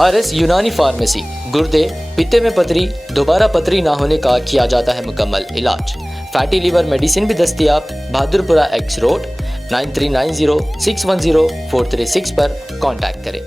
RS यूनानी pharmacy, गुर्दे, पित्ते में पथरी, दोबारा पथरी ना होने का किया जाता है मुकम्मल इलाज। फैटी लीवर मेडिसिन भी दस्तयाब। बहादुरपुरा एक्स रोड 9390610436 पर कांटेक्ट करें।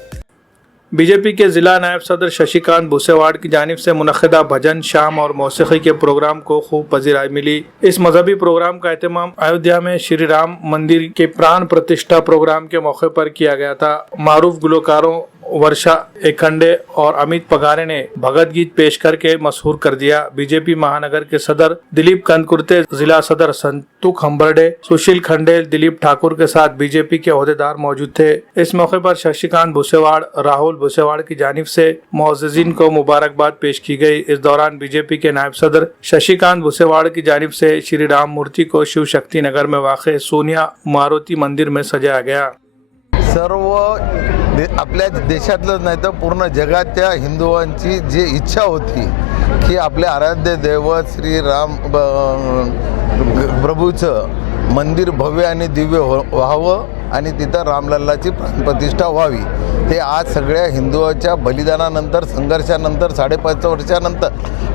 बीजेपी के जिला नायब सदर शशिकांत भूसेवाड़ की जानिब से मुनक्किदा भजन, शाम और मौसीकी के प्रोग्राम को खूब पजीराई मिली। इस मजहबी प्रोग्राम का एहतमाम अयोध्या में श्री राम मंदिर के प्राण प्रतिष्ठा प्रोग्राम के मौके पर किया गया था। मारूफ गुलकारों वर्षा एकंडे और अमित पगारे ने भगत गीत पेश करके मशहूर कर दिया। बीजेपी महानगर के सदर दिलीप कंदकुर्ते, जिला सदर संतुक हम्बरडे, सुशील खंडेल, दिलीप ठाकुर के साथ बीजेपी के ओहदेदार मौजूद थे। इस मौके पर शशिकांत भूसेवाड़, राहुल भूसेवाड़ की जानिब से मुअज्जिजीन को मुबारकबाद पेश की गई। इस दौरान बीजेपी के नायब सदर शशिकांत भूसेवाड़ की जानिब से श्री राम मूर्ति को शिव शक्ति नगर में वाक़ सोनिया मारुती मंदिर में सजाया गया। सर्व आपल्या देशातलंच नाही तर पूर्ण जगाच्या हिंदुवांची जी इच्छा होती की आपले आराध्य दैवत श्री राम प्रभूचं मंदिर भव्य आणि दिव्य व्हावं आणि तिथं रामलल्लाची प्राणप्रतिष्ठा व्हावी, ते आज सगळ्या हिंदूच्या बलिदानानंतर, संघर्षानंतर, 5.5 वर्षानंतर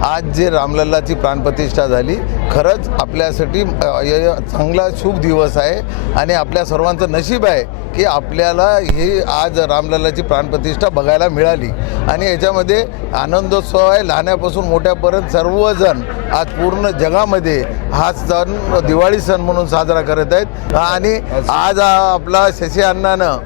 आज जे रामलल्लाची प्राणप्रतिष्ठा झाली, खरंच आपल्यासाठी चांगला शुभ दिवस आहे आणि आपल्या सर्वांचं नशीब आहे की आपल्याला ही आज रामलल्लाची प्राणप्रतिष्ठा बघायला मिळाली। आणि याच्यामध्ये आनंदोत्सव आहे, लहानापासून मोठ्यापर्यंत सर्वजण आज पूर्ण जगामध्ये हा सण दिवाळी सण म्हणून साजरा करत आहेत। आणि आज आपला शशी अण्णानं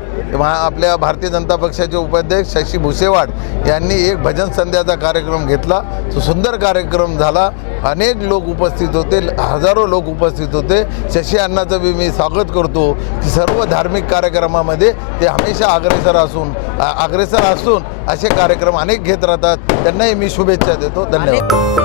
आपल्या भारतीय जनता पक्षाचे उपाध्यक्ष शशी भुसेवाड यांनी एक भजन संध्याचा कार्यक्रम घेतला। तो सुंदर कार्यक्रम झाला, अनेक लोक उपस्थित होते, हजारो लोक उपस्थित होते। शशी अण्णाचं बी मी स्वागत करतो की सर्व धार्मिक कार्यक्रमामध्ये ते हमेशा अग्रेसर असून असे कार्यक्रम अनेक घेत राहतात। त्यांनाही मी शुभेच्छा देतो। धन्यवाद।